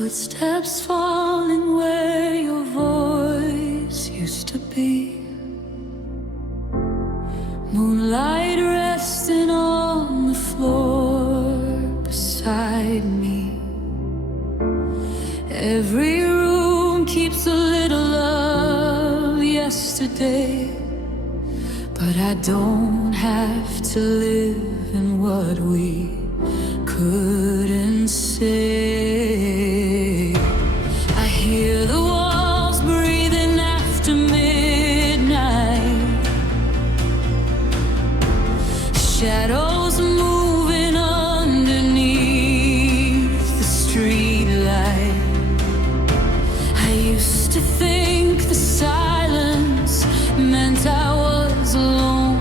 Footsteps falling where your voice used to be. Moonlight resting on the floor beside me. Every room keeps a little of yesterday, but I don't have to live in what we couldn't say. I hear the walls breathing after midnight, shadows moving underneath the streetlight. I used to think the silence meant I was alone.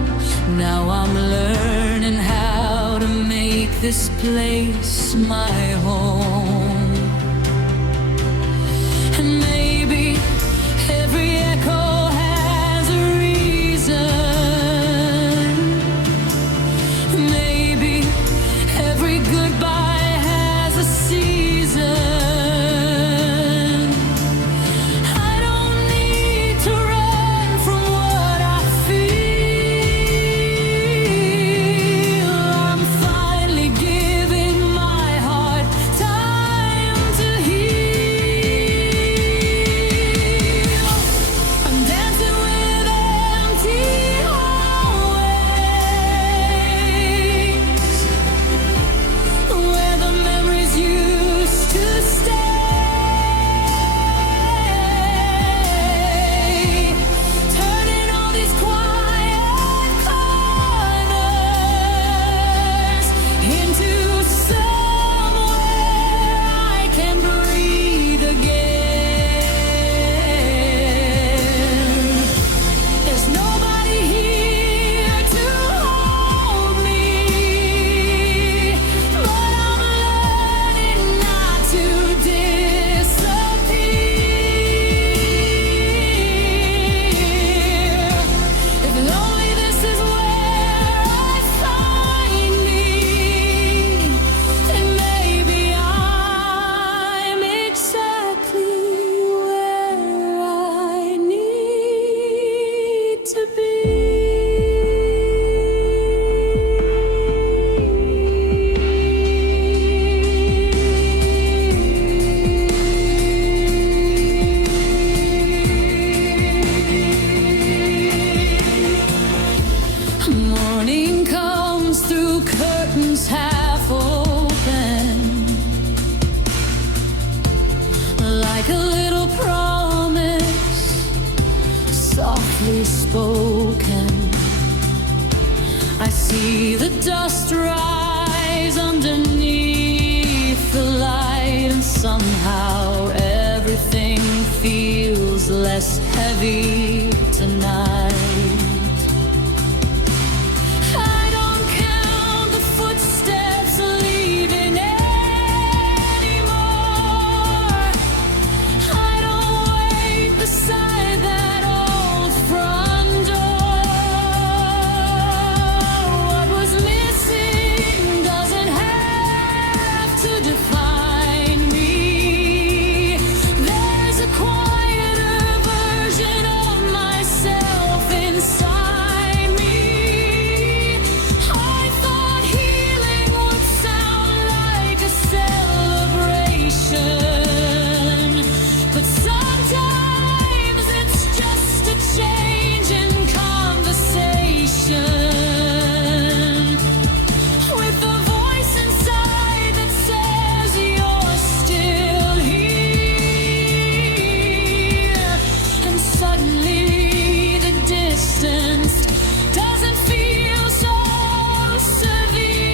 Now I'm learning how to make this place my home. And maybe every echo has a reason. Maybe every goodbye has a season. I don't need to run from what I feel. I'm finally giving my heart time to heal. I'm dancing with empty hallways where the memories used to stay, turning all these quiet corners into somewhere I can breathe again. There's nobody here to hold me, but I'm learning not to disappear. If lonely this is where I find me, then maybe I'm exactly where I need to be. Morning comes through curtains half open, like a little promise softly spoken. I see the dust rise underneath the light, and somehow everything feels less heavy tonight. I don't count the footsteps leaving anymore. I don't wait beside that old front door. What was missing doesn't have to define me. There's a quieter version of myself inside me. I thought healing would sound like a celebration, but sometimes it's just a change in conversation, with a voice inside that says you're still here. And suddenly the distance doesn't feel so severe.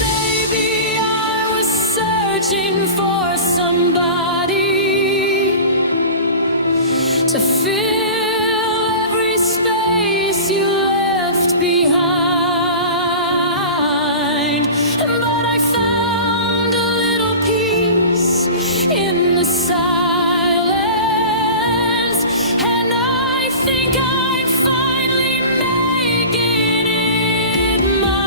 Maybe I was searching for somebody to fill every space you left behind, but I found a little peace in the silence, and I think I'm finally making it mine.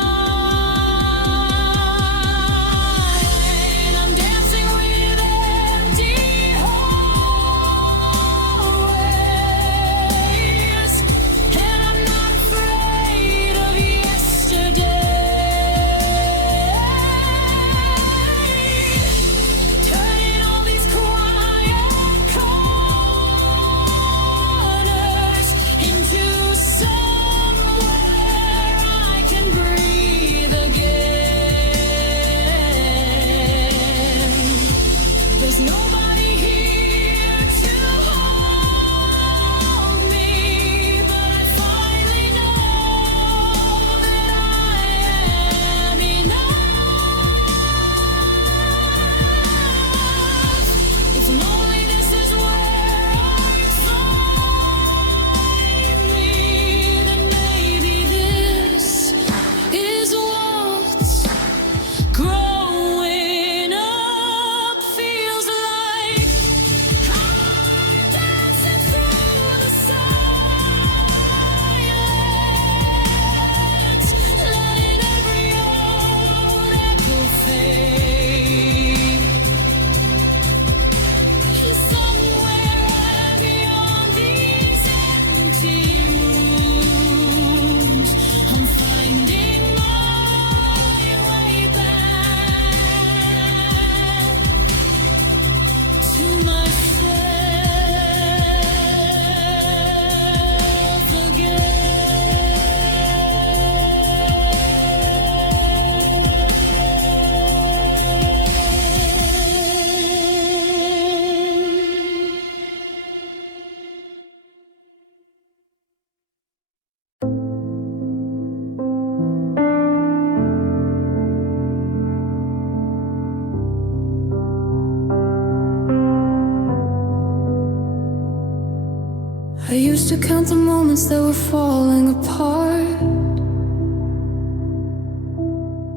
used to count the moments that were falling apart,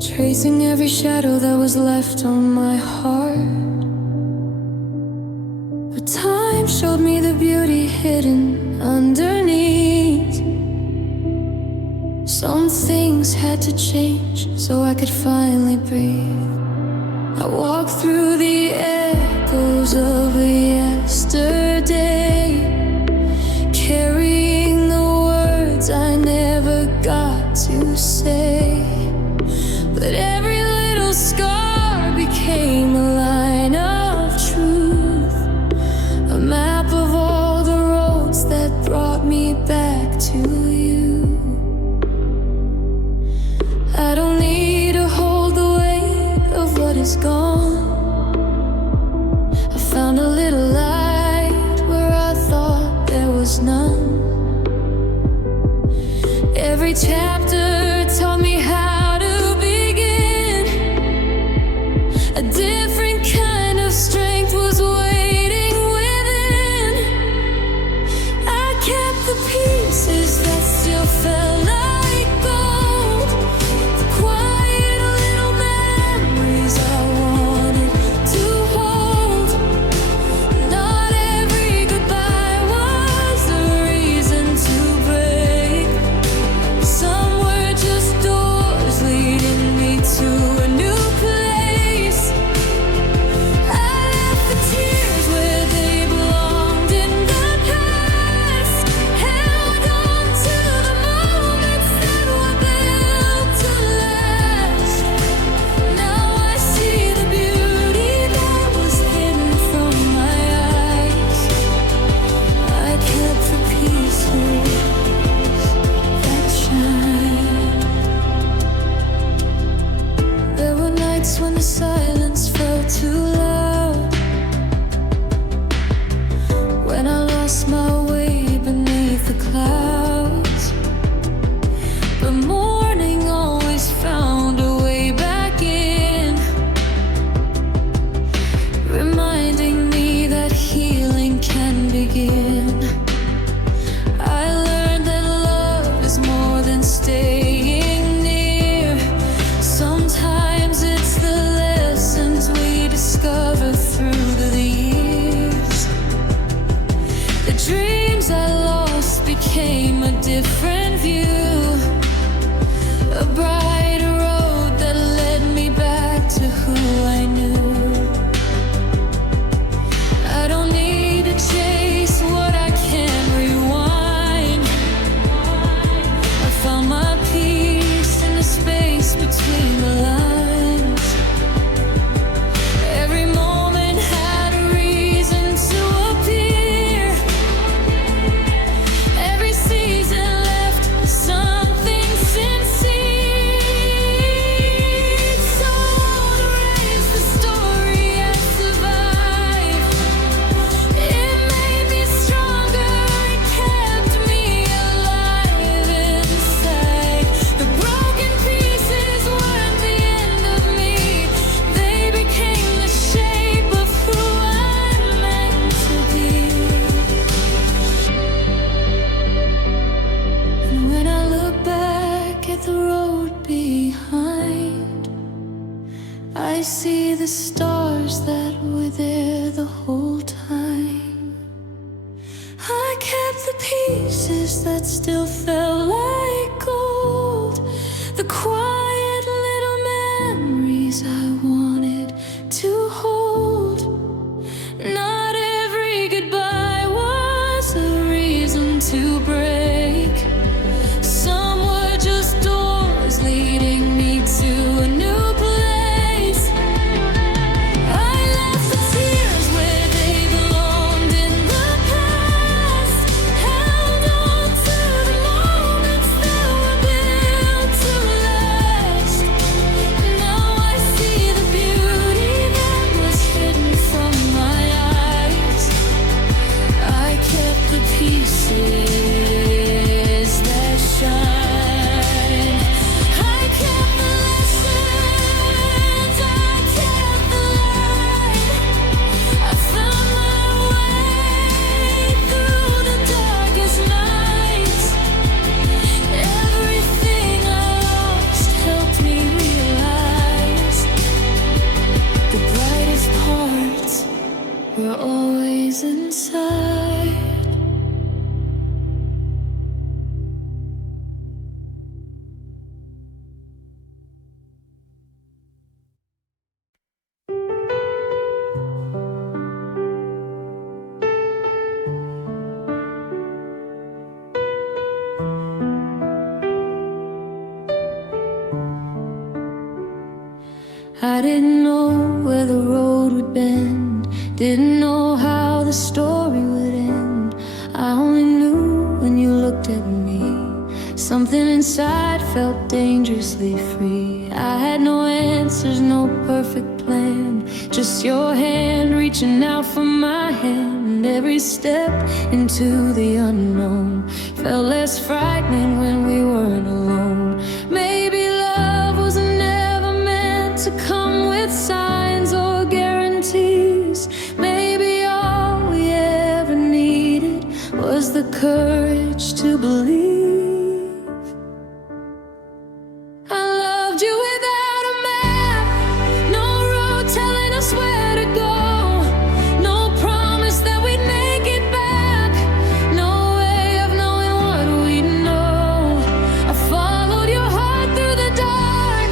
tracing every shadow that was left on my heart. But time showed me the beauty hidden underneath. Some things had to change so I could finally breathe. I walked through the echoes of yesterday, carrying the words I never got to say. But every little scar became a line of truth, a map of all the roads that brought me back to you. I don't need to hold the weight of what is gone. I found a little light where I thought there was none. Every chapter taught me how to begin. A different kind of strength was waiting within. I kept the pieces that still felt like gold, the quiet little memories I wanted to hold. Not every goodbye was a reason to break. Some were just doors leading me to a new place. I left the tears where they belonged in the past, held on to the moments that were built to last. Now I see the beauty that was hidden from my eyes. I kept the pieces that shine. There were nights when the silence felt too loud, when I lost my way beneath the clouds. But morning always found a way back in, reminding me that healing can begin. I learned that love is more than staying near. Sometimes it's the lessons we discover through the years. The dreams I lost became a different view, a brighter road that led me back to who I knew. I don't need to chase what I can't rewind. I found my peace in the space between the lines. Every moment had a reason to appear. Every season left something sincere. So to erase the story I survived, it made me stronger, it kept me alive inside. The broken pieces weren't the end of me, they became the shape of who I'm meant to be. And when I look back at the road behind, I see the stars that were there the whole time. I kept the pieces that still felt like gold, the quiet little memories I wanted to hold. Not every goodbye was a reason to break. Some were just doors leading me to a new place. I left the tears where they belonged in the past, held on to the moments I didn't know where the road would bend, didn't know how the story would end. I only knew when you looked at me, something inside felt dangerously free. I had no answers, no perfect plan, just your hand reaching out for my hand. Every step into the unknown felt less frightening when we weren't alone. Maybe love was never meant to come with signs or guarantees. Maybe all we ever needed was the courage to believe. I loved you without a map, no road telling us where to go, no promise that we'd make it back, no way of knowing what we'd know. I followed your heart through the dark,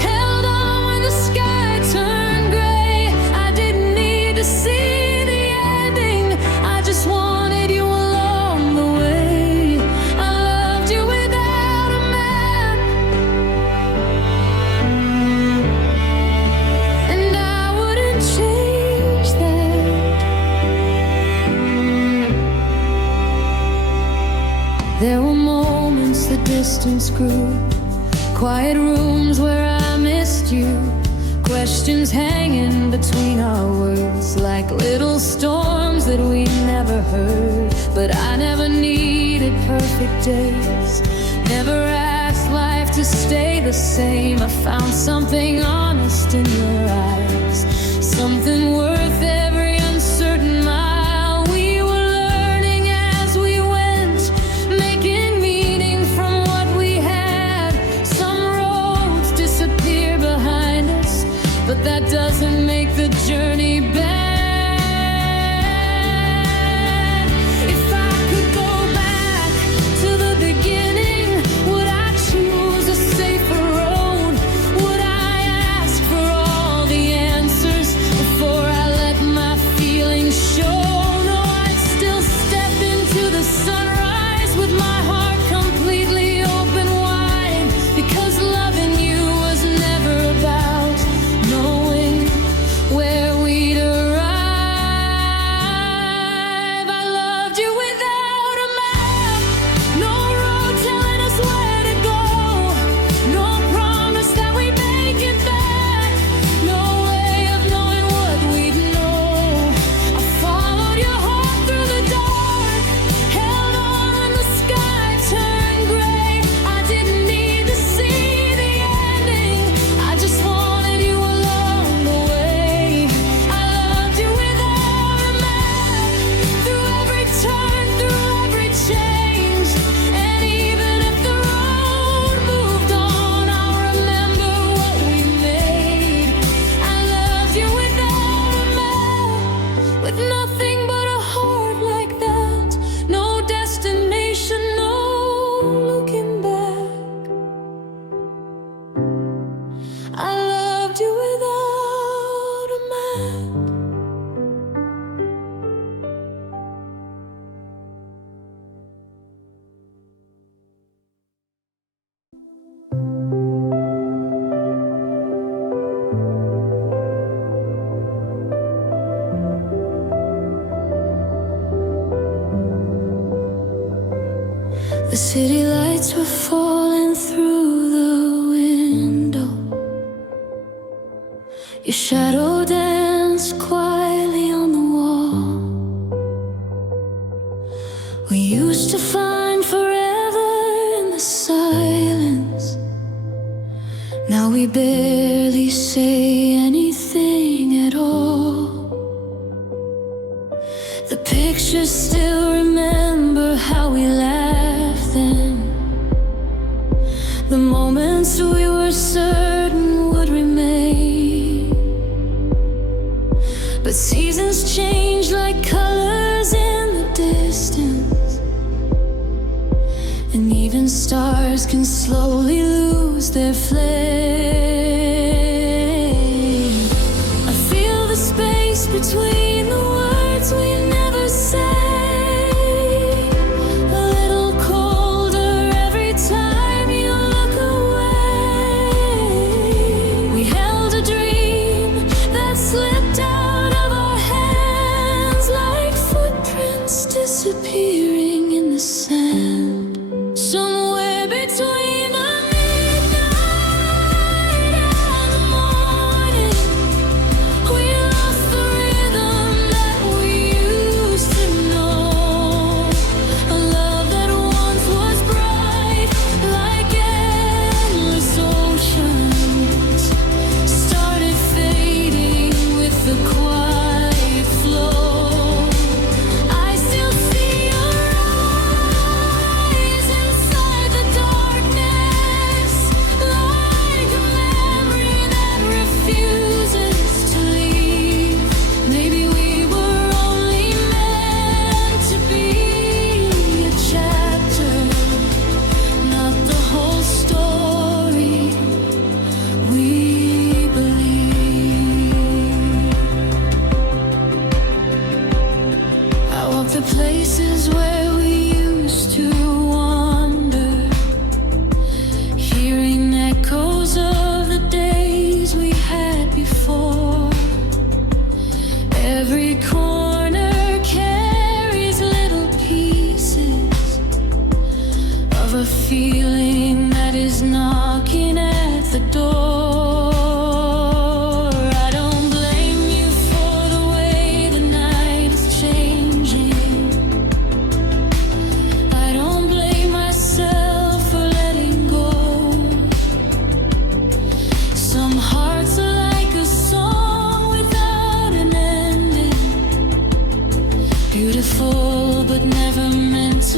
held on when the sky turned gray. I didn't need to see the ending, I just wanted you along the way. I loved you without a map, and I wouldn't change that. There were moments the distance grew, quiet rooms where I missed you, questions hanging between our words like little storms that we never heard. But I never needed perfect days, never asked life to stay the same. I found something honest in your eyes, something worth every uncertain mile. We were learning as we went, making meaning from what we had. Some roads disappear behind us, but that doesn't make the journey bad. If I could go back to the beginning, would I choose a safer road? Would I ask for all the answers before I let my feelings show? No, I'd still step into the sunrise with my heart completely open wide, because loving you was never about knowing where we'd arrive. I loved you without a map, no road telling us where to go, no promise that we'd make it back, no way of knowing what we'd know. I followed your heart through the dark, held on when the sky turned gray. I didn't need to see the ending, I just wanted you along the way. I loved you without a map, through every turn, through every change. And even if the road moved on, I'll remember what we made. I loved you without a map, with nothing but a heart like that, no destination, no looking back. I loved you without a map. The city lights were falling through the window, your shadow danced quietly on the wall. We used to find forever in the silence, now we barely say anything at all. The pictures still remember how we laughed then, the moments we were certain would remain. But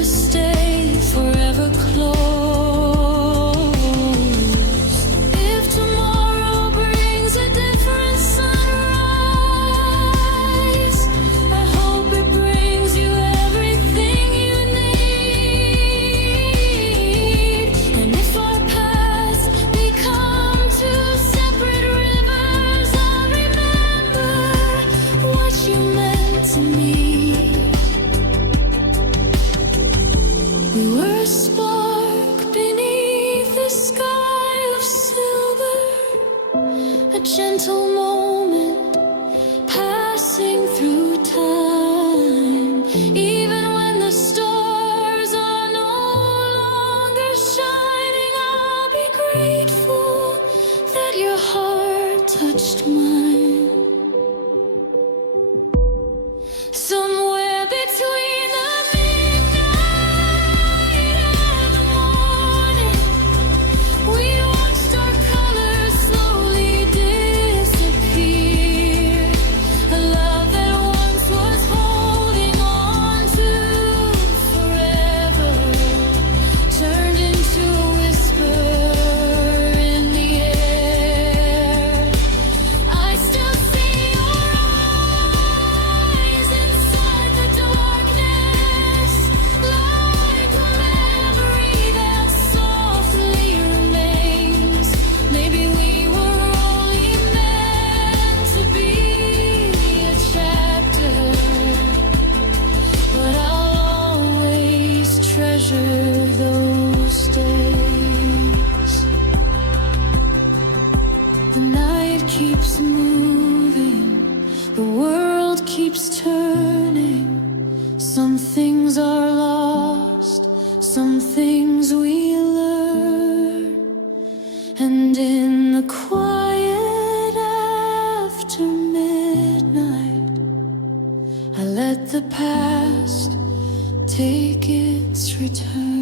to stay forever close. If tomorrow brings a different sunrise, I hope it brings you everything you need. And if our paths become two separate rivers, I'll remember what you meant to me. We were a spark beneath the sky of silver, a gentle moment passing through time. Even when the stars are no longer shining, I'll be grateful that your heart touched mine. Somewhere between the midnight and the morning, we watched our colors slowly disappear. A love that once was holding on to forever turned into a whisper in the air. I still see your eyes inside the darkness, like a memory that softly remains. Maybe we were only meant to be a chapter, but I'll always treasure those days. The night keeps moving, the world keeps turning. Some things are lost, some things we learn. And in the quiet after midnight, I let the past take its return.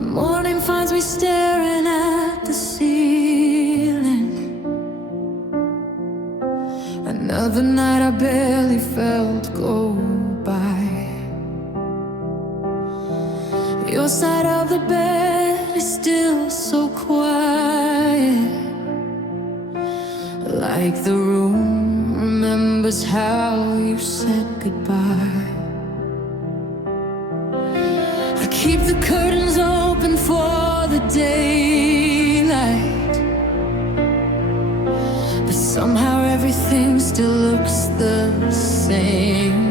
Morning finds me staring at the ceiling. Another night I barely felt go by. Your side of the bed is still so quiet, like the room remembers how you said goodbye. I keep the curtains open for the daylight, but somehow everything still looks the same.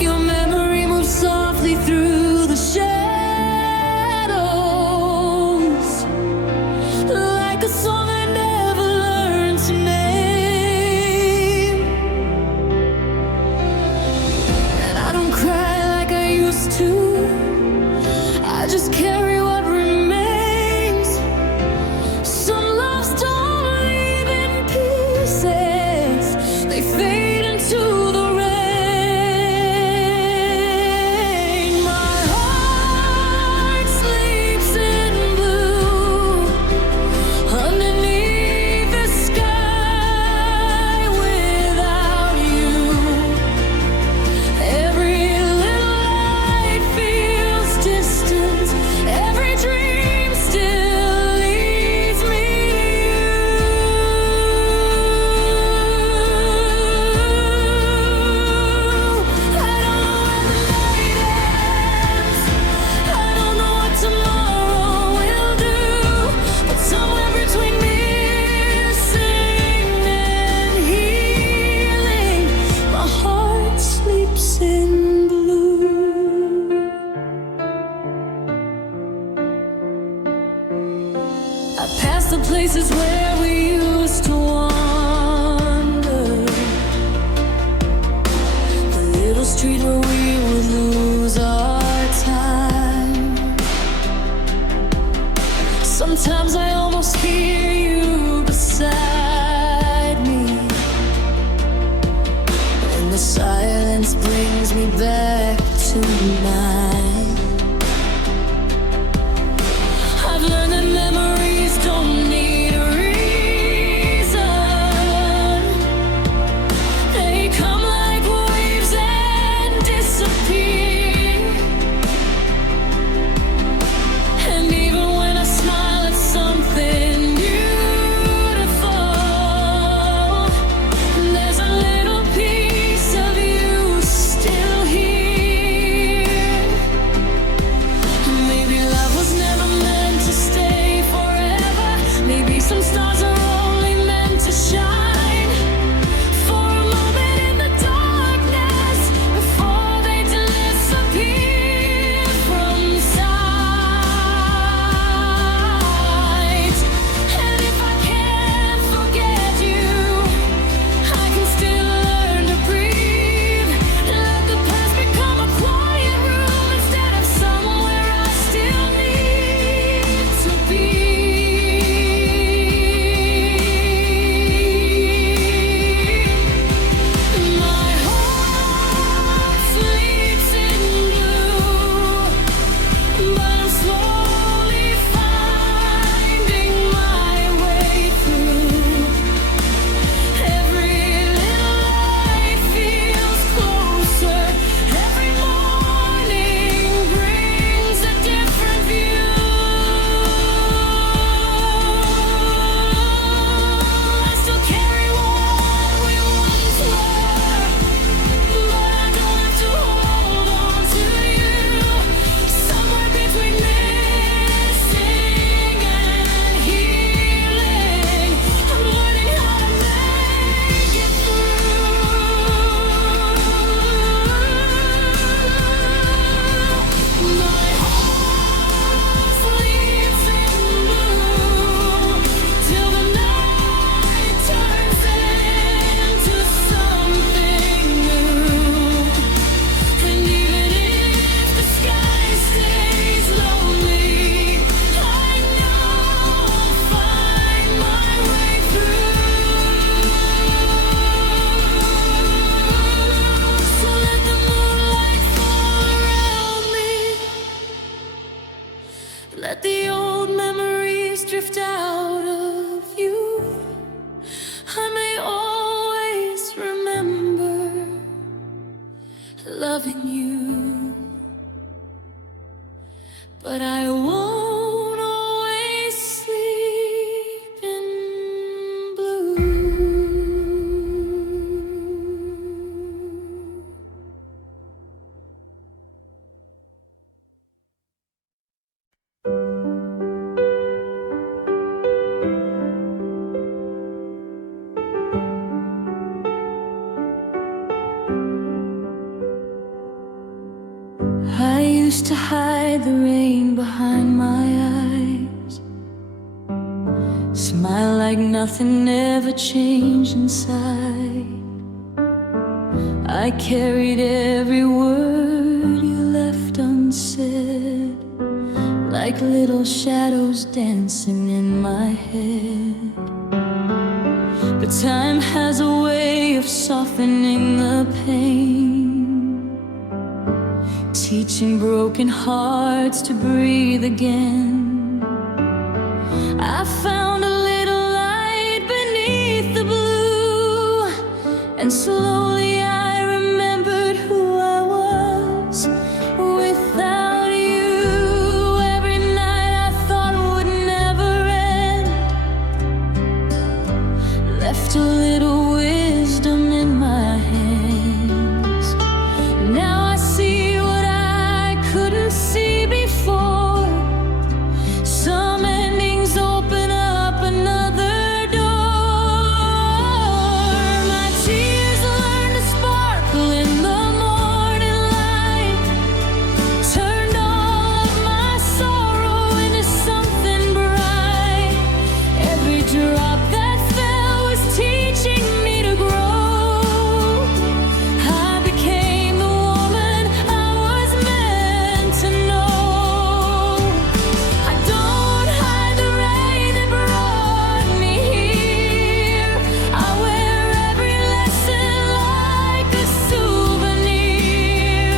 Your memory moves softly through the shadows, like a song I never learned to name. And I don't cry like I used to, I just carry what remains. Some loves don't leave in pieces, they fade into the rain. My heart sleeps in blue underneath the sky without you. Every little light feels distant, every dream still leads me to you. I don't know where the night ends, I don't know what tomorrow will do, but somewhere between missing and healing, my heart sleeps in blue. I pass the places where we used to wander, the little street where we would lose our time. Sometimes I almost hear you beside me, Let the old memories drift out of you. I may always remember loving you, but I won't always sleep in blue. I used to hide the rain behind my eyes, smile like nothing ever changed inside. I carried every word you left unsaid, like little shadows dancing in my head. But time has a way of softening the pain, teaching broken hearts to breathe again. I found a little light beneath the blue, and slowly I remembered who I was without you. Every night I thought would never end left a little wisdom in my hands. Now I see what I couldn't see before. Some endings open up another door. My tears learned to sparkle in the morning light, turned all of my sorrow into something bright. Every drop that fell was teaching me to grow. I became the woman I was meant to know. I don't hide the rain that brought me here. I wear every lesson like a souvenir.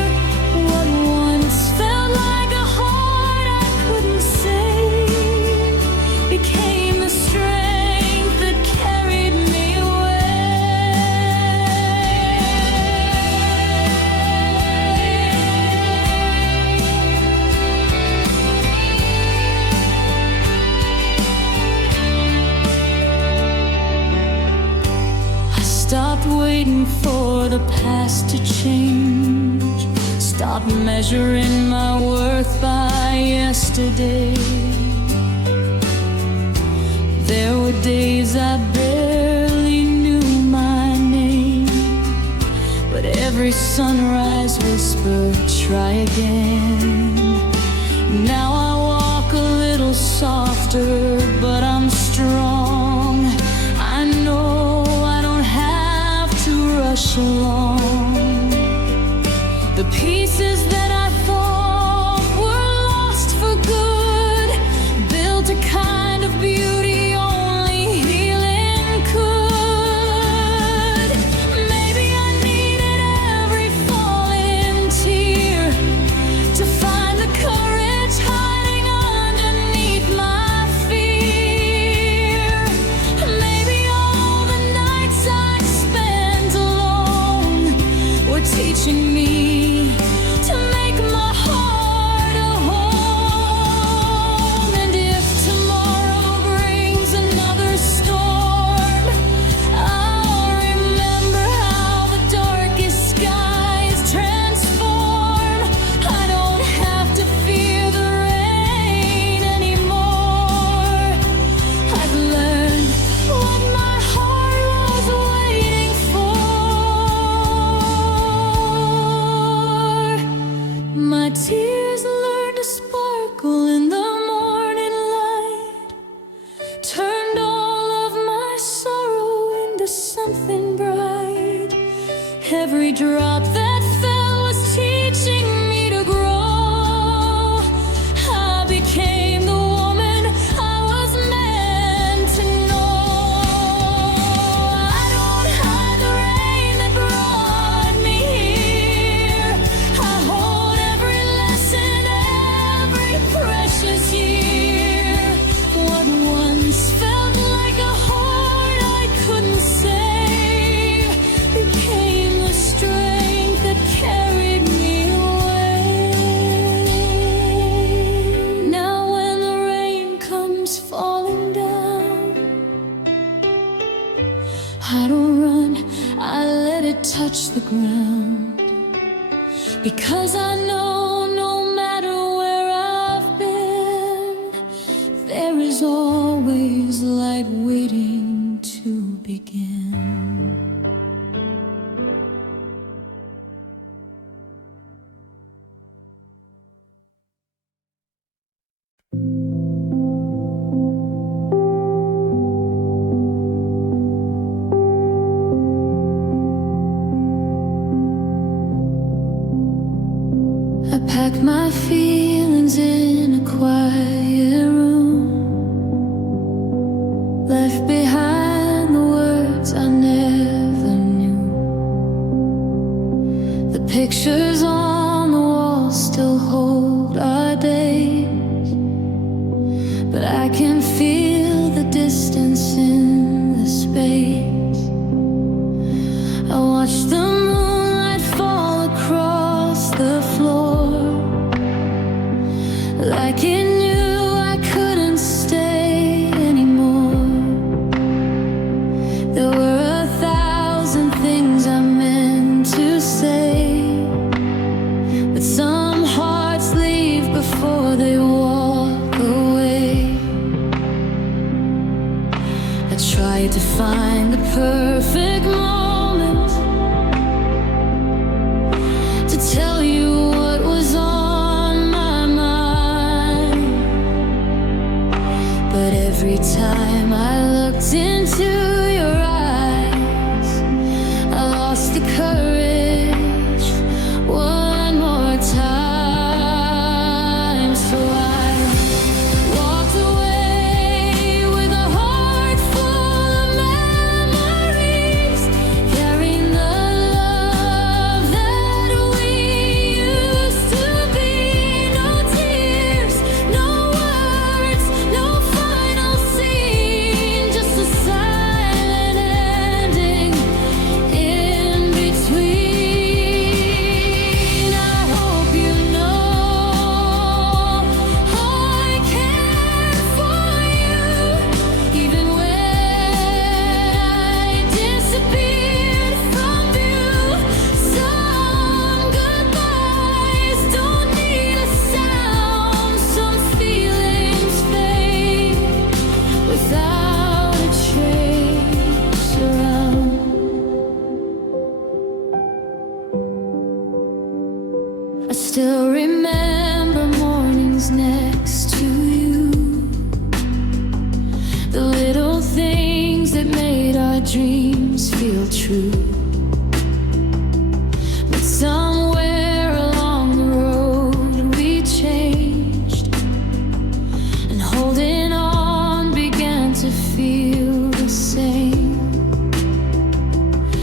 What once felt like a heart I couldn't save became the strength that carried me away. I stopped waiting for the past to change, stopped measuring my worth by yesterday. There were days I barely knew my name, but every sunrise whispered, try again. Now I walk a little softer, but I'm strong. I know I don't have to rush along. The pieces that I thought were lost for good built a kind of beauty only healing could. Maybe I needed every falling tear to find the courage hiding underneath my fear. Maybe all the nights I spent alone were teaching me to precious year. What once felt like a heart I couldn't save became the strength that carried me away. Now when the rain comes falling down, I don't run, I let it touch the ground. Because I know no matter where I've been, there is always light waiting to begin. I packed my feelings in a quiet room, left behind the words I never knew. The pictures on the wall still hold our days, but I can feel the distance in the space. I watch the moonlight fall across the floor, like it knew I couldn't stay anymore. There were 1,000 things I meant to say, but some hearts leave before they walk away. I tried to find the perfect moment to tell you what was on my mind, but every time I looked into your eyes, I lost the courage one more time. So I walked away with a heart full of memories, carrying the love that we used to be. No tears, no words, no final scene, just a silent ending in between. I hope you know I care for you, even when I disappeared from view. Some goodbyes don't need a sound, some feelings fade without a trace around. I still remember mornings next to you, the little things that made our dreams feel true. But somewhere along the road we changed, and holding on began to feel the same.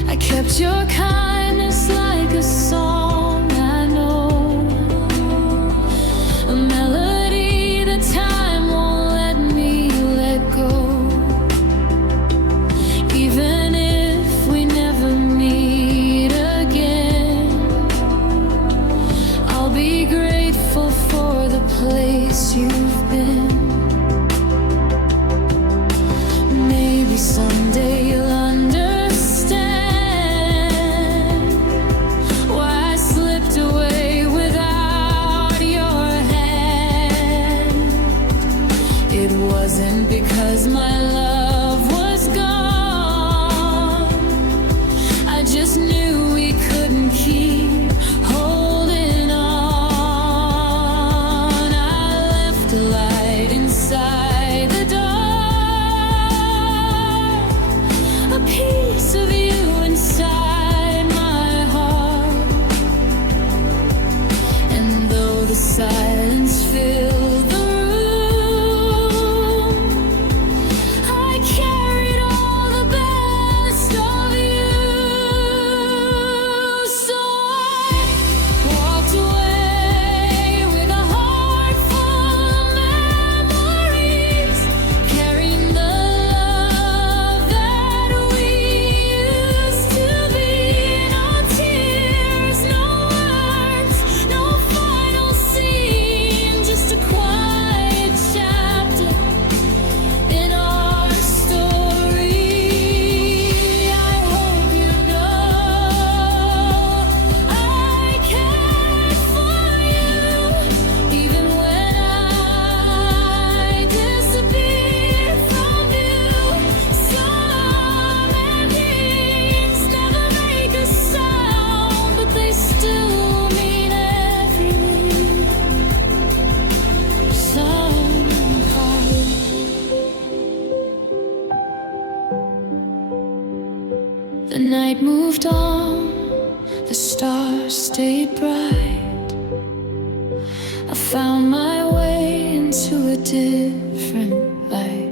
I kept your kindness like a song I know, a melody that time won't let me let go. Even if we never meet again, I'll be grateful for the place you've been. Maybe someday you'll understand why I slipped away without your hand. It wasn't because my love was gone, I just knew we couldn't keep holding on. I left a light inside the dark, a piece of you inside my heart. And though the silence filled the room, I The night moved on, the stars stayed bright. I found my way into a different light,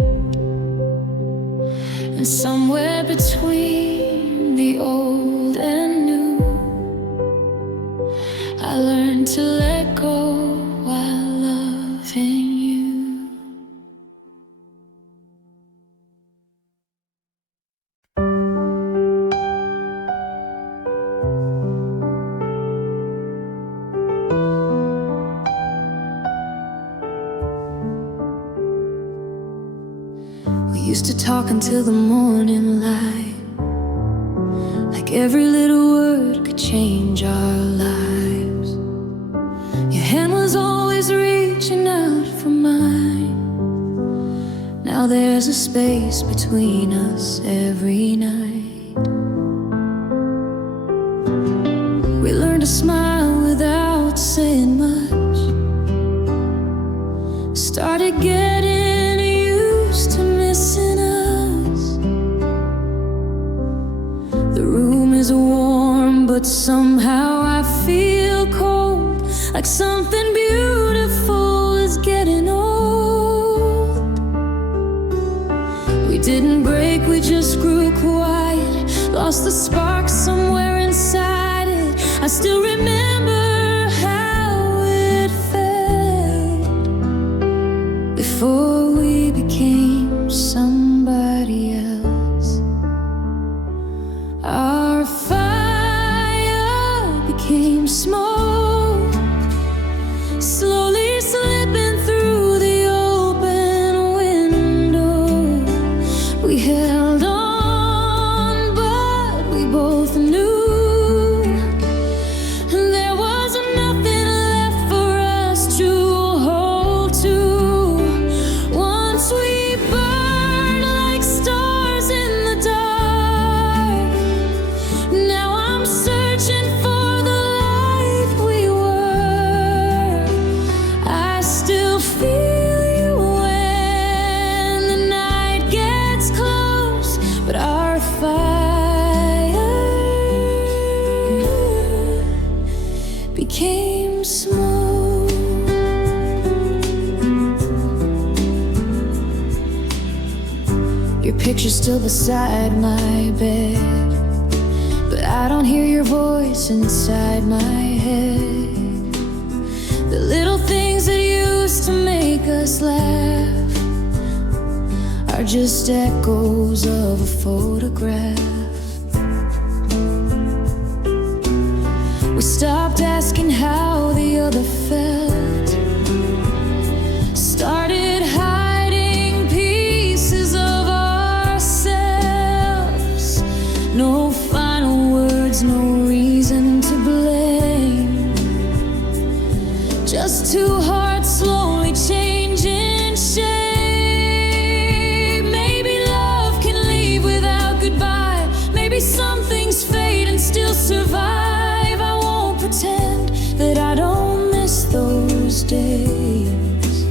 and somewhere between the old and new, I learned to let go while loving you. We used to talk until the morning light, like every little word could change our lives. Your hand was always reaching out for mine. Now there's a space between us every night. We learned to smile without saying much, started getting used to missing us. The room is warm, but somehow I feel cold, like something beautiful is getting old. We didn't break, we just grew quiet, lost the spark somewhere inside it. I still remember how it felt before we became somebody else. Our fire became smoke, slowly slipping through the open window. We held on, but we both knew there was nothing left for us to hold to. Once we burned like stars in the dark. Now I'm searching for the life we were. I still feel you when the night gets close, but our fire became smoke. Your picture's still beside my bed, but I don't hear your voice inside my head. The little things that used to make us laugh are just echoes of a photograph. We stopped asking how the other felt, started hiding pieces of ourselves. No final words, no reason to blame, just two hearts slowly changing shape. Maybe love can leave without goodbye. Maybe some things fade and still survive. I won't pretend that I don't miss those days,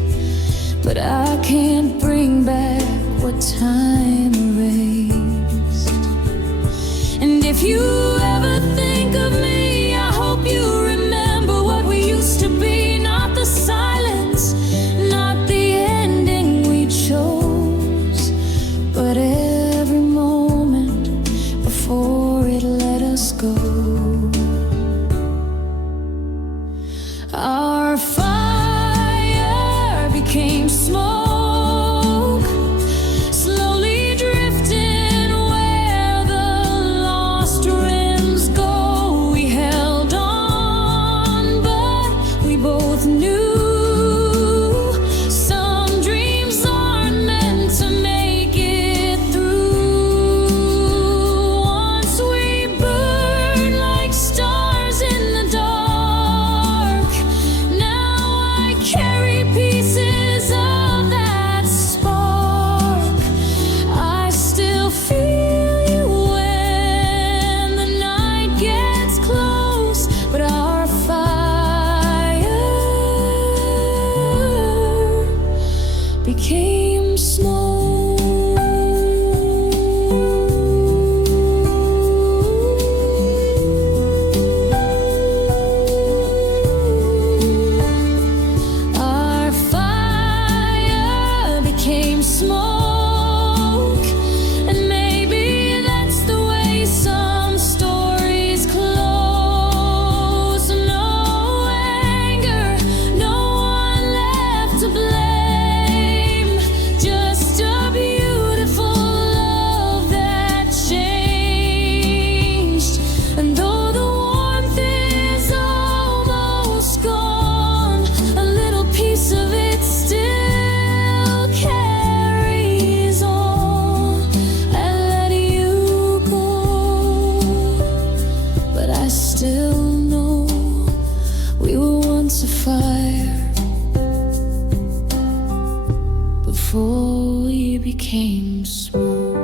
but I can't bring back what time erased. And if you ever think of me, I hope you remember what we used to be. Not the silence, not the ending we chose, but every moment before it let us go. Our fire became smoke, slowly drifting where the lost rims go. We held on, but we both knew some dreams aren't meant to make it through. Once we burned like stars in the dark. Now I carry pieces of that spark. I still feel you when the night gets close, but our fire became smoke. became smoke.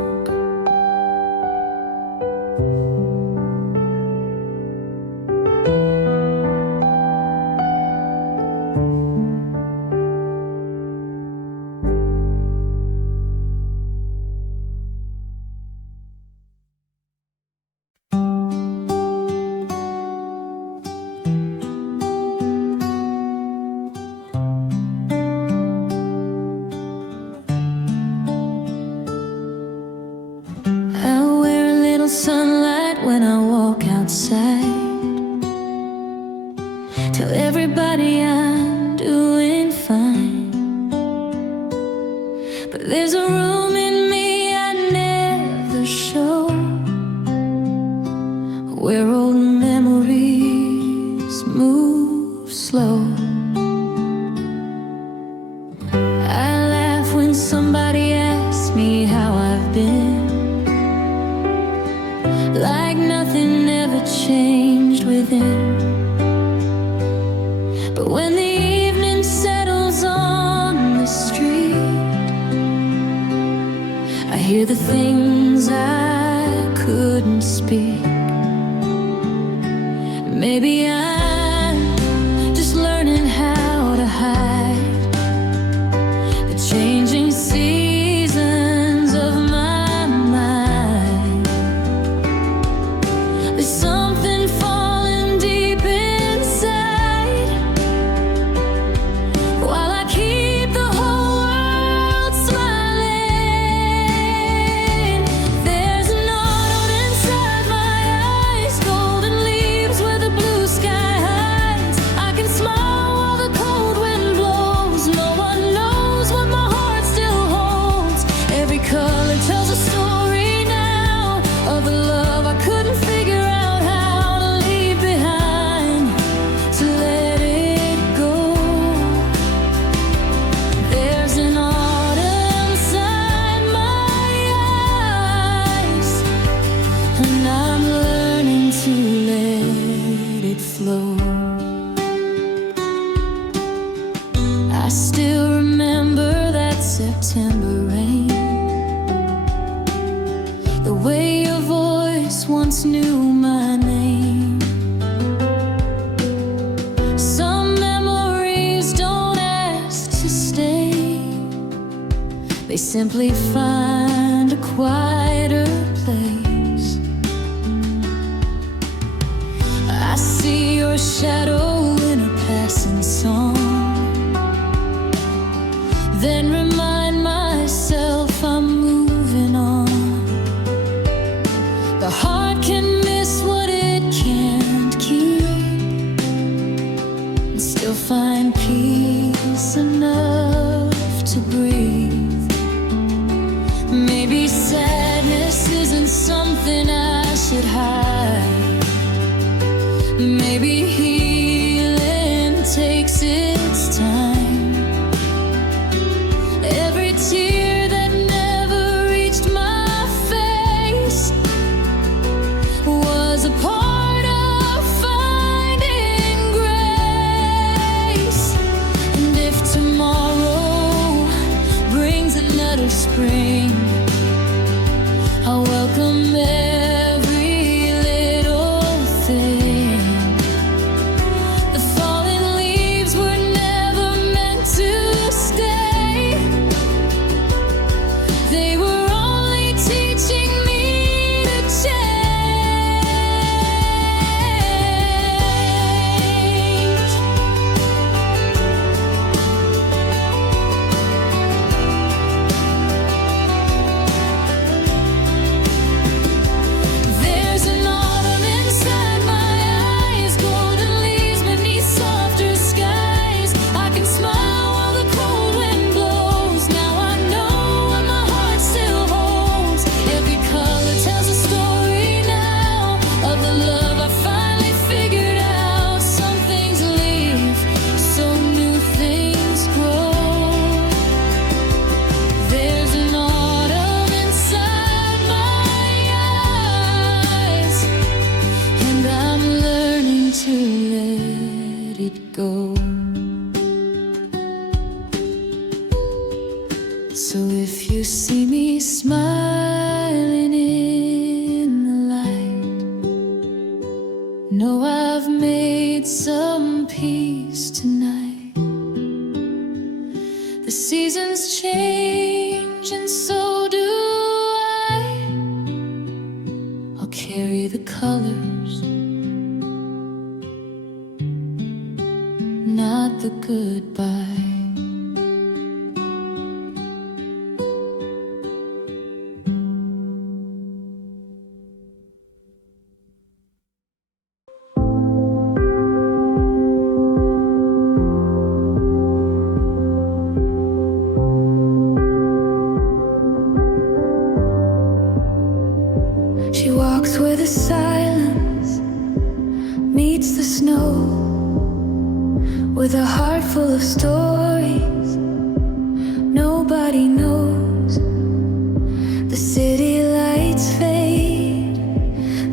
Sunlight when I walk outside, tell everybody I'm doing fine, but there's a room in me I never show, where old memories move slow. I laugh when somebody asks me how I've been, like nothing ever changed within. But when the evening settles on the street, I hear the things I couldn't speak. Maybe I'm just learning how to hide the changing seasons of my mind. There's something falling deep inside, while I keep the whole world smiling. There's an autumn inside my eyes, golden leaves where the blue sky hides. I can smile while the cold wind blows. No one knows what my heart still holds. Every color tells a story now of a love I couldn't figure out how to leave behind, to let it go. There's an autumn inside my eyes, and I'm learning to let it flow. I still remember that September rain, the way your voice once knew my name. Some memories don't ask to stay, they simply find a quieter place. I see your shadow in a passing song, then remind myself I'm moving on. The heart can miss what it can't keep, and still find peace enough to breathe. Maybe sadness isn't something I should hide. Maybe healing takes its time. Every tear that never reached my face was a part of finding grace. And if tomorrow brings another spring, I'll welcome every So if you see me smiling in the light, know I've made some peace tonight. The seasons change and so do I. I'll carry the colors, not the goodbye. She walks where the silence meets the snow, with a heart full of stories nobody knows. The city lights fade,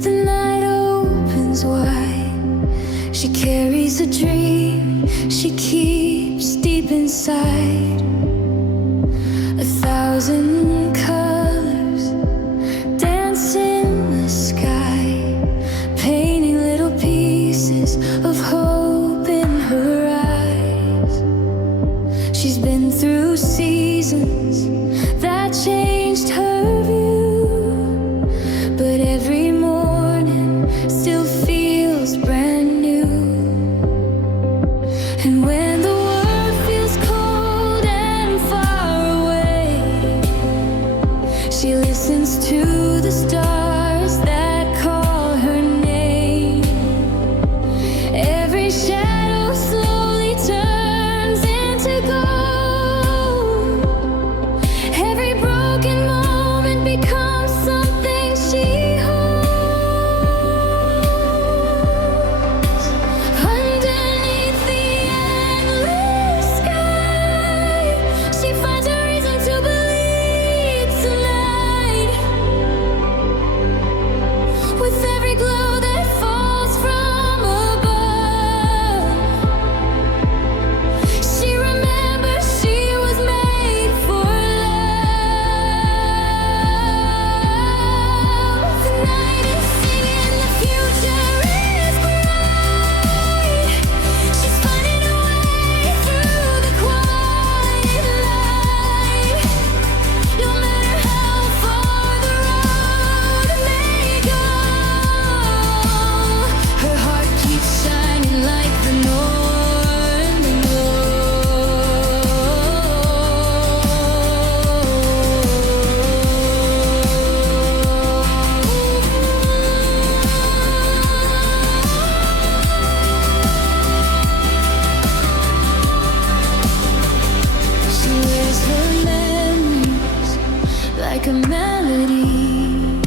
the night opens wide. She carries a dream she keeps deep inside. 1,000 colors dance in the sky, painting little pieces of hope in her eyes. She's been through seasons that changed her view, but every morning still feels brand new. And when the world feels cold and far away, she listens to the stars that call her name. Every shadow slowly turns into gold. Every broken moment becomes something she holds. Underneath the endless sky, she finds a reason to believe tonight. With every glow that falls from above, she remembers she was made for love. The night is singing, the future is bright. She's finding a way through the quiet light. No matter how far the road may go, her heart keeps shining like the morning She wears her memories like a melody,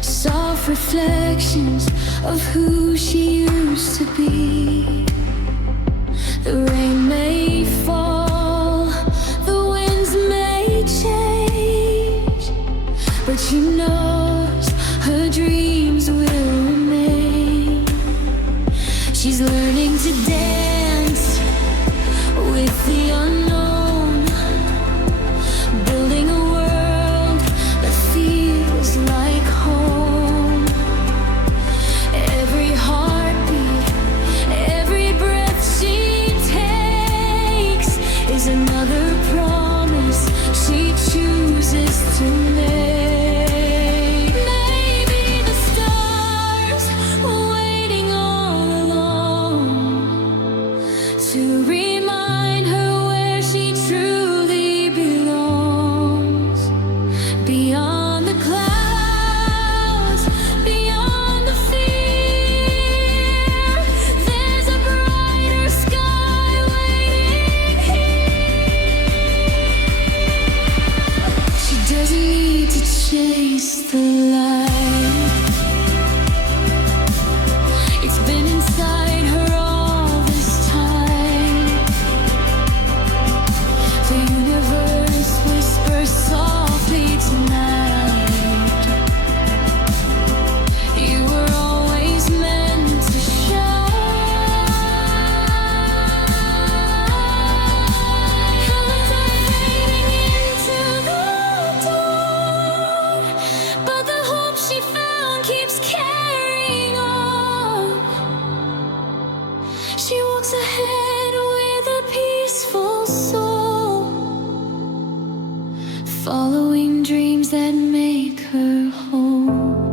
soft reflections of who she used to be. The rain may fall, the winds may change, but she knows her dreams will remain. She's learning to dance with the unknown, building a world that feels like home. Every heartbeat, every breath she takes is another promise she chooses to make. Maybe the stars were waiting all along to remind her where she truly belongs. Beyond the clouds, beyond the fear, there's a brighter sky waiting here. dreams that make her whole.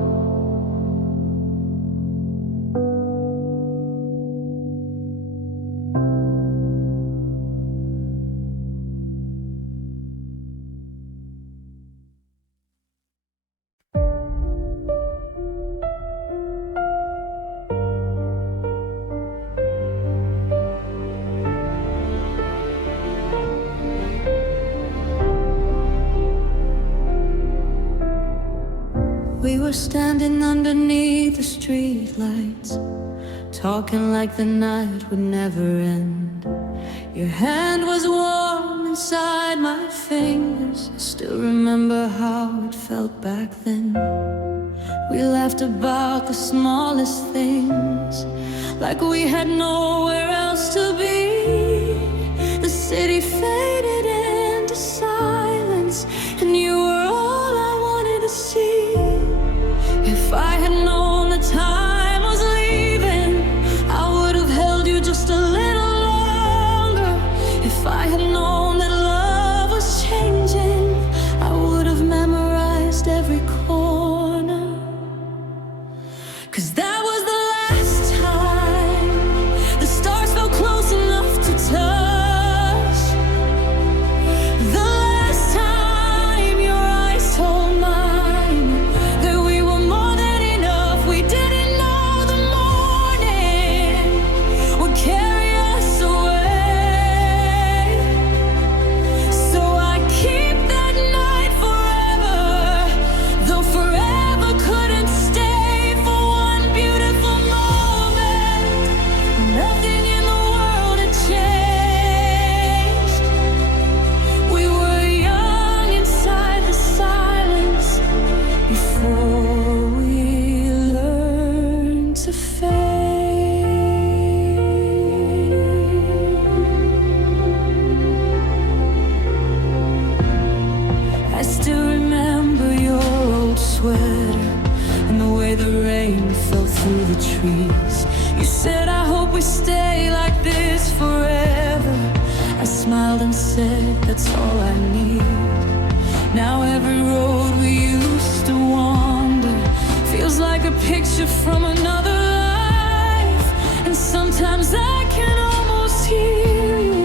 We were standing underneath the streetlights, talking like the night would never end. Your hand was warm inside my fingers. I still remember how it felt back then. We laughed about the smallest things, like we had nowhere else to be. The city faded into silence, and you were all I wanted to see. If I had known the time was leaving, I would have held you just a little longer. If I had known that love was changing, I would have memorized every corner. 'Cause that was the last time the stars felt close enough to touch. The last time your eyes told mine that we were more than enough. We didn't know the morning would carry us away. So I keep that night forever, though forever couldn't stay for one beautiful moment. Nothing in the world had changed. We were young inside the silence before we learned to fade. I still remember your old sweater and the way the rain fell through the trees. You said, I hope we stay like this forever. I smiled and said, that's all I need. Now every road we used to wander feels like a picture from another life. And sometimes I can almost hear you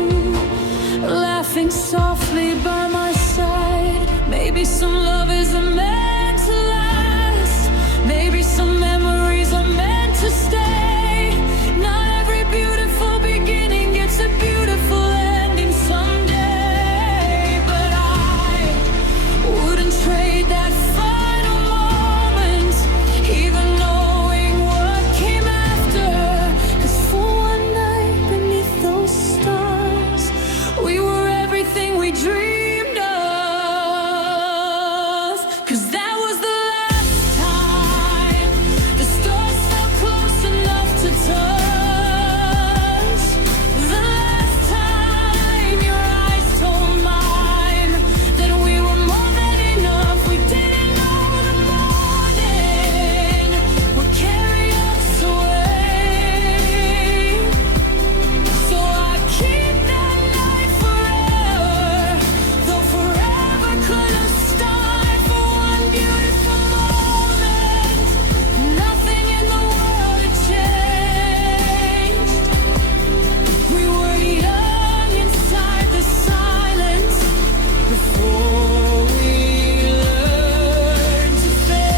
laughing softly by my side. Maybe some love isn't meant to last. Maybe some memories are meant to stay. Not every beautiful beginning gets a beautiful ending someday. But I wouldn't trade that final moment, even knowing what came after. 'Cause for one night beneath those stars, we were everything we dreamed of. 'Cause that was the last time the stars felt close enough to touch. The last time your eyes told mine that we were more than enough. We didn't know the morning would carry us away. So I keep that night forever, though forever couldn't start for one beautiful moment. Nothing in the world had changed. We were young inside the silence before we learned to fade.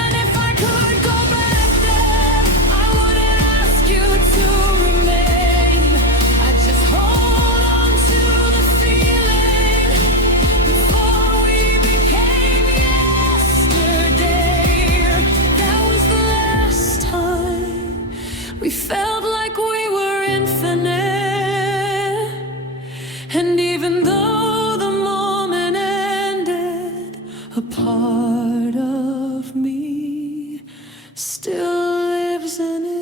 And if I could go back there, I wouldn't ask you to remain. I'd just hold on to the feeling before we became yesterday. That was the last time we felt like we were infinite. And even though the moment ended, a part of me still lives in it.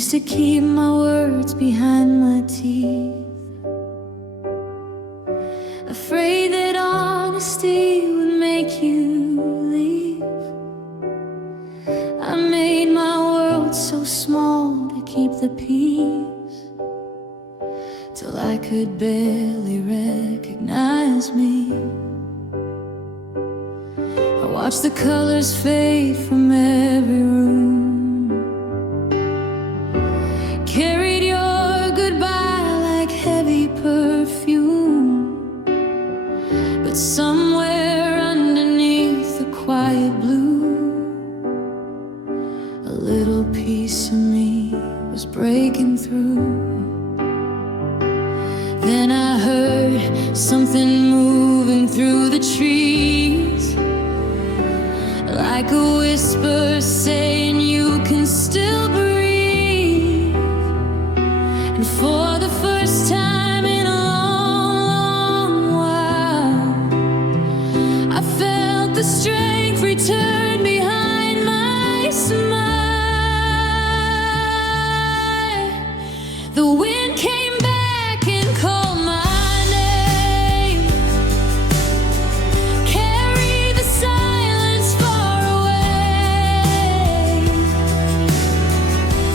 used to keep my words behind my teeth, afraid that honesty would make you leave. I made my world so small to keep the peace, till I could barely recognize me. I watched the colors fade from every room, carried your goodbye like heavy perfume, but somewhere underneath the quiet blue, a little piece of me was breaking through. Then I heard something moving through the trees, like a whisper saying you can still breathe. And for the first time in a long, long while, I felt the strength return behind my smile. The wind came back and called my name, carried the silence far away.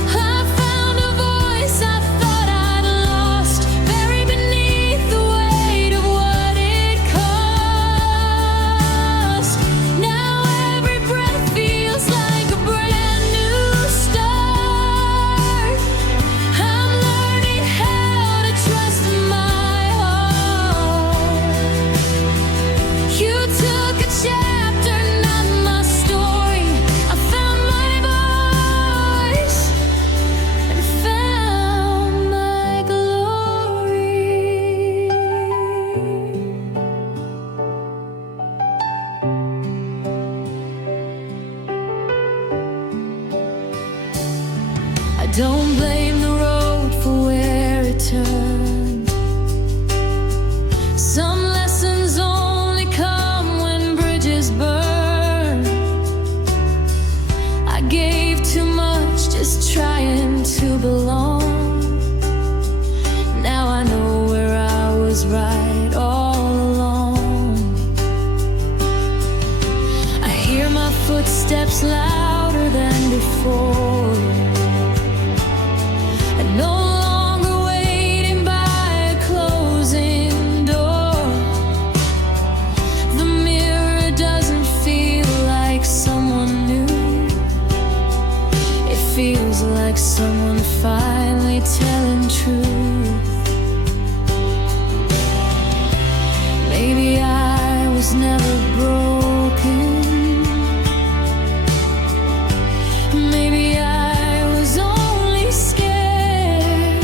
I found a voice I thought I'd lost, buried beneath the weight of what it cost. Now every breath feels like a brand new start. I'm learning how to trust my heart. You took a chapter, not my story. I found my voice and found my glory. I don't blame the road for where it turned. Some lessons only come when bridges burn. I gave too much just trying to belong. Now I know where I was right all along. I hear my footsteps louder than before, and no longer waiting by a closing door. The mirror doesn't feel like someone new. It feels like someone finally telling truth. Maybe I was never broken. Maybe I was only scared.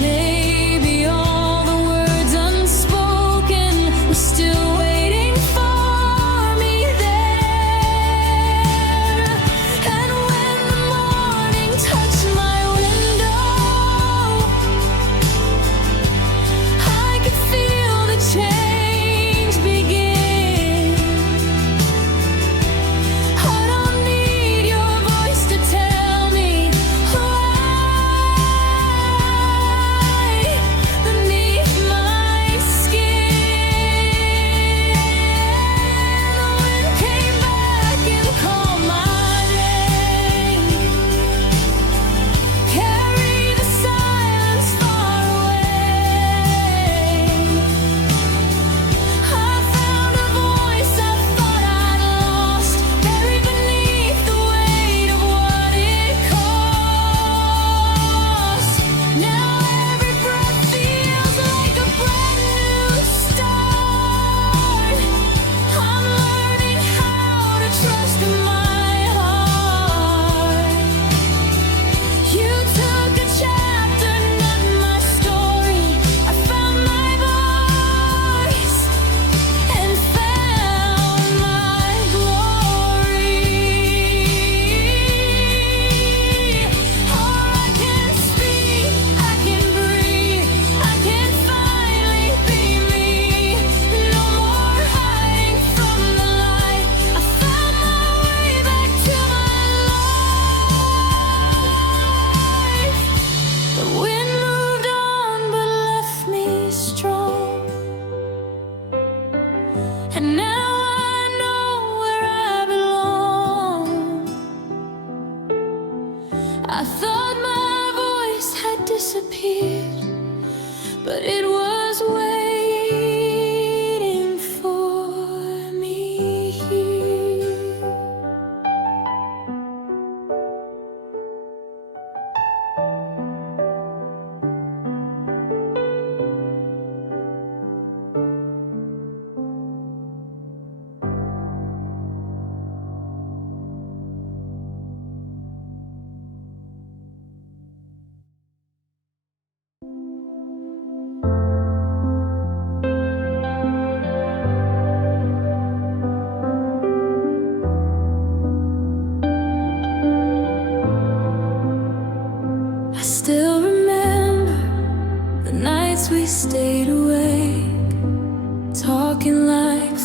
Maybe all the words unspoken were still waiting for me there. And when the morning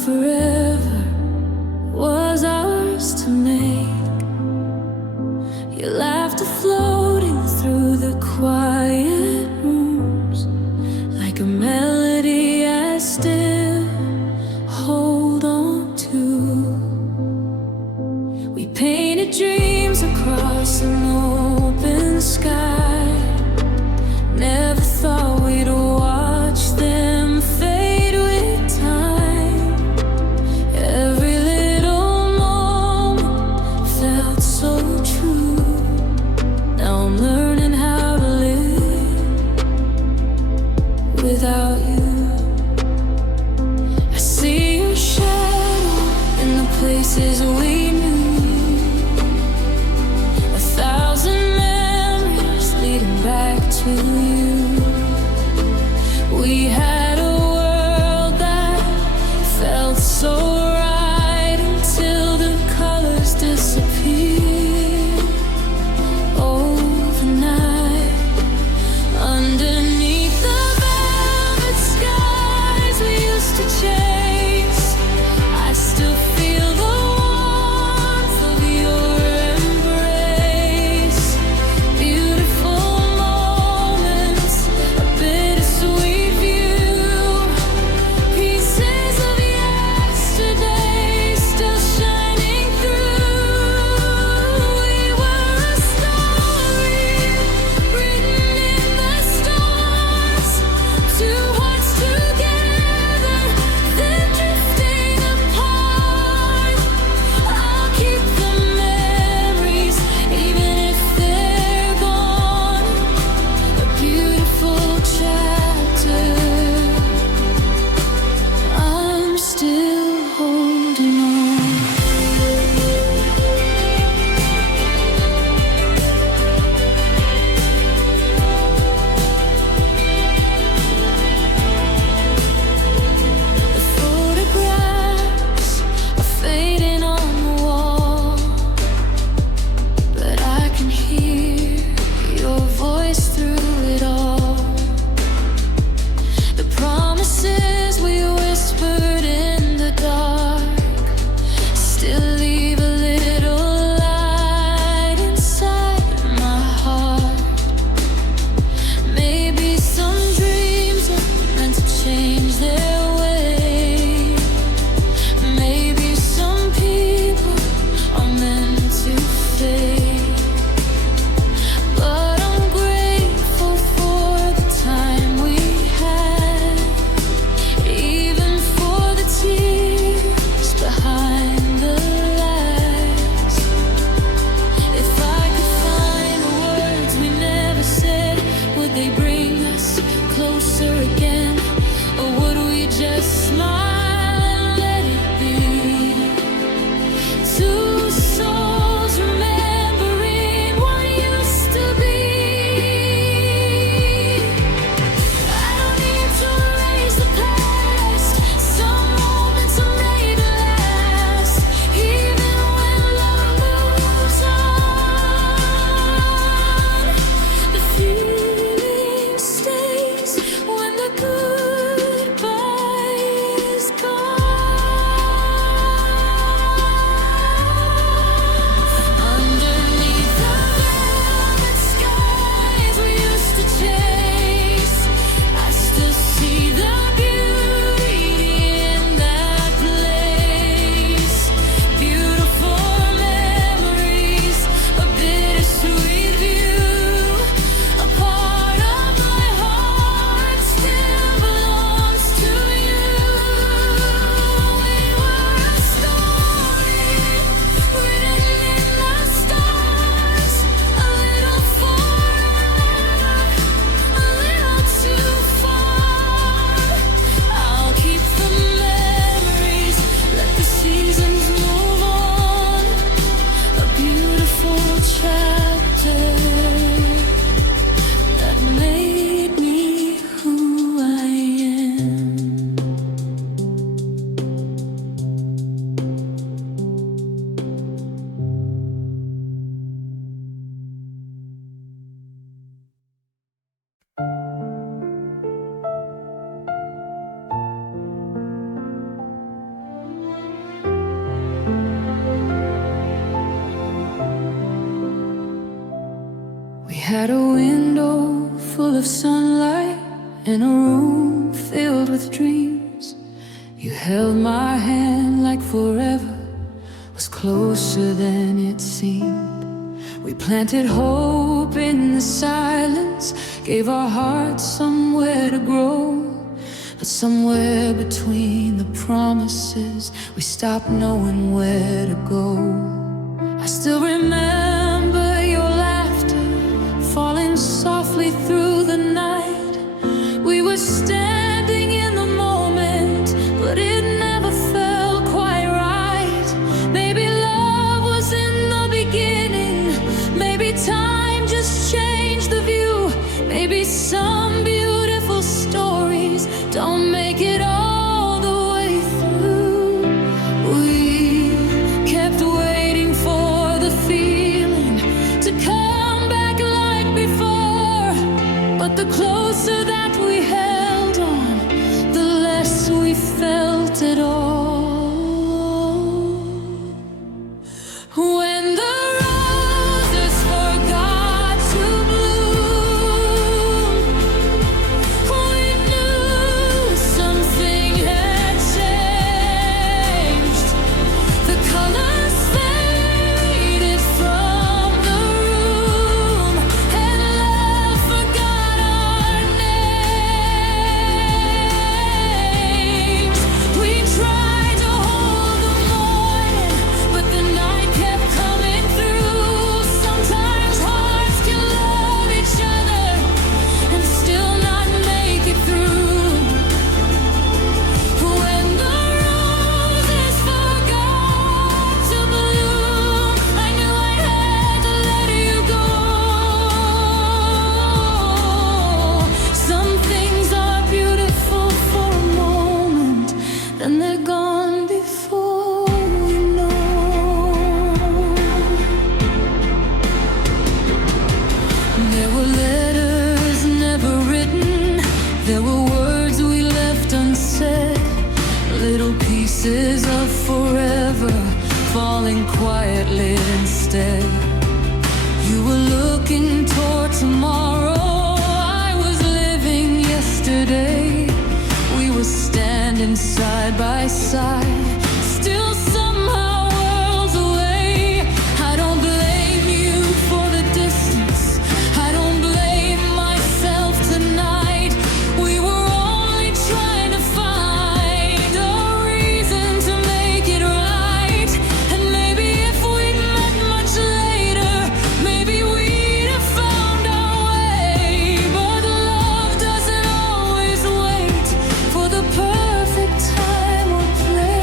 forever was ours to make. Your laughter floating through the quiet rooms like a melody I still hold on to. We painted dreams across an open sky. Never thought we'd watch them fade with time. Every little moment felt so true. Now I'm learning how to live without you. I see your shadow in the places we knew. 1,000 memories leading back to you. We had a world that felt so right until the colors disappeared overnight. Underneath the velvet skies we used to chase, I still feel the warmth of your embrace. Beautiful moments, a bittersweet view, pieces of yesterday still shining through. We were a story written in the stars, two hearts together, then drifting apart. I'll keep the memories even if they're gone. A beautiful chapter I'm still holding on. The photographs are fading on the wall, but I can hear your voice through it all. The promises we whispered in the dark still leave a little light inside my heart. Maybe some dreams are meant to change their way. Maybe some people are meant to fade. But I'm grateful for the time we had, even for the tears behind the lies. If I could find the words we never said, would they bring us closer again? Or would we just smile and let it be? Two souls remembering what used to be. I don't need to erase the past. Some moments are made to last. Even when love moves on, the feeling stays when the goodbye is had a window full of sunlight and a room filled with dreams. You held my hand like forever was closer than it seemed. We planted hope in the silence, gave our hearts somewhere to grow. But somewhere between the promises, we stopped knowing where to go. I still remember your laughter falling softly through the night. We were standing in the moment, but it never felt quite right. Maybe love was in the beginning, maybe time just changed the view. Maybe some beautiful stories don't make it all the way through. We kept waiting for the feeling to come back like before, but the closer that we held on, the less we felt it all. When the roses forgot to bloom, we knew something had changed. The colors faded from the room, and love forgot our names. We tried to hold the morning, but the night kept coming through. Sometimes hearts can love each other and still not make it through. When the roses forgot to bloom, I knew I had to let you go. Some things are beautiful for a moment, then they're gone before we know. There were letters never written, there were words we left unsaid, little pieces of forever falling quietly instead. You were looking toward tomorrow, I was living yesterday. We were standing side by side, still somehow worlds away. I don't blame you for the distance, I don't blame myself tonight. We were only trying to find a reason to make it right. And maybe if we'd met much later, maybe we'd have found our way. But love doesn't always wait for the perfect time or place.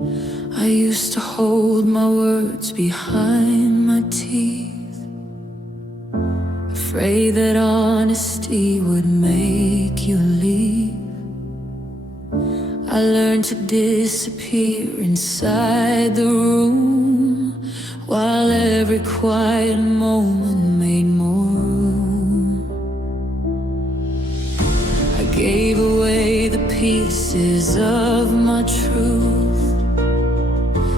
I used to hold my words behind my teeth, afraid that honesty would make you leave. I learned to disappear inside the room, while every quiet moment made more room. I gave away the pieces of my truth,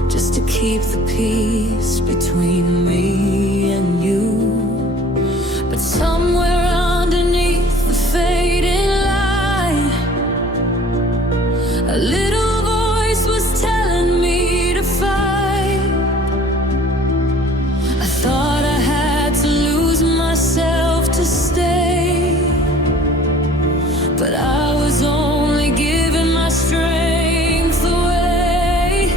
just to keep the peace between me and you. But somewhere underneath the fading light, a little voice was telling me to fight. I thought I had to lose myself to stay, but I was only giving my strength away.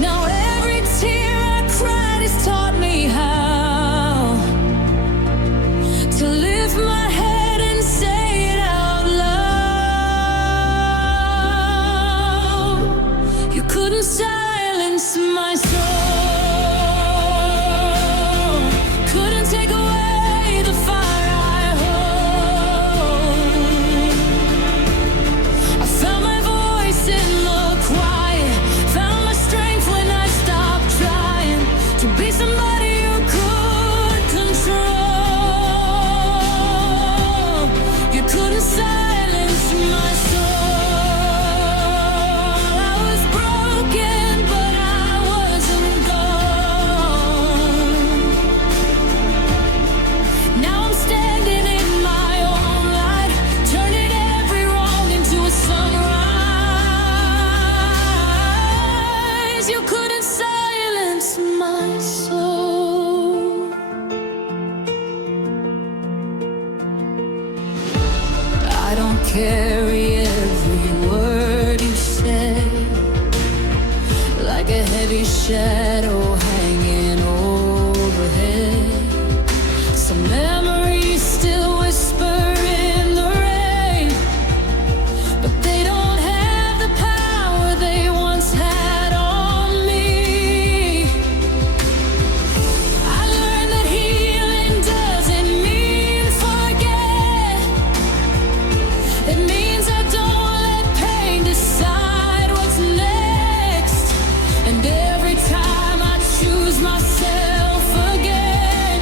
Now every tear I cried has taught me how to lift my head and say it out loud. You couldn't silence my soul, couldn't take away the fire I hold. I found my voice in the quiet, found my strength when I stopped trying to be somebody you could control. You couldn't silence my soul. I was broken, but I wasn't gone. Now I'm standing in my own light, turning every wrong into a sunrise. You couldn't silence my soul. I don't carry every word you say, like a heavy shadow hanging overhead. Some memories still whisper in the rain, but they don't have the power they once had on me. I learned that healing doesn't mean forget. It means I don't let pain decide what's next. And every time I choose myself again,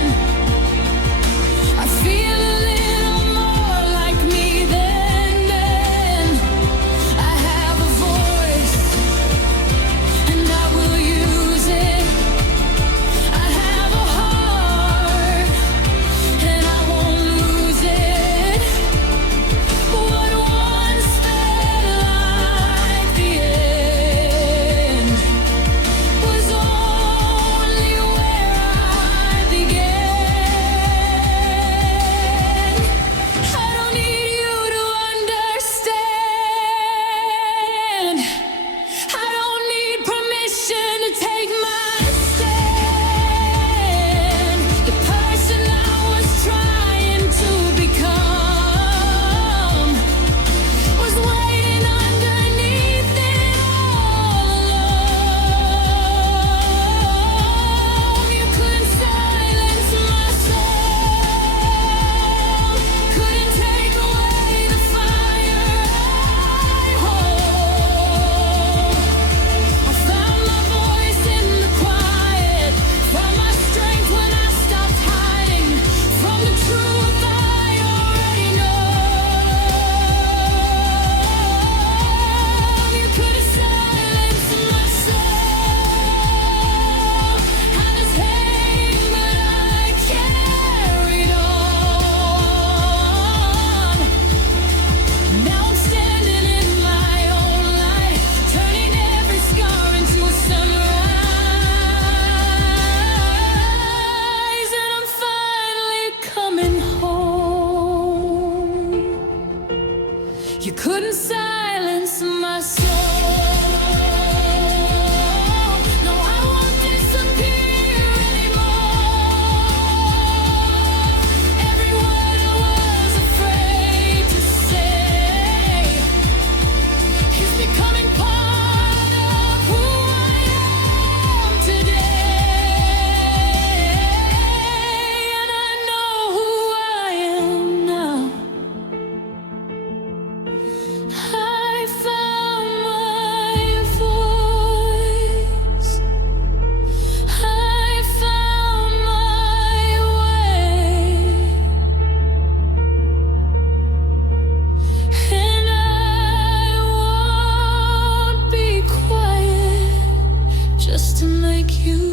like you.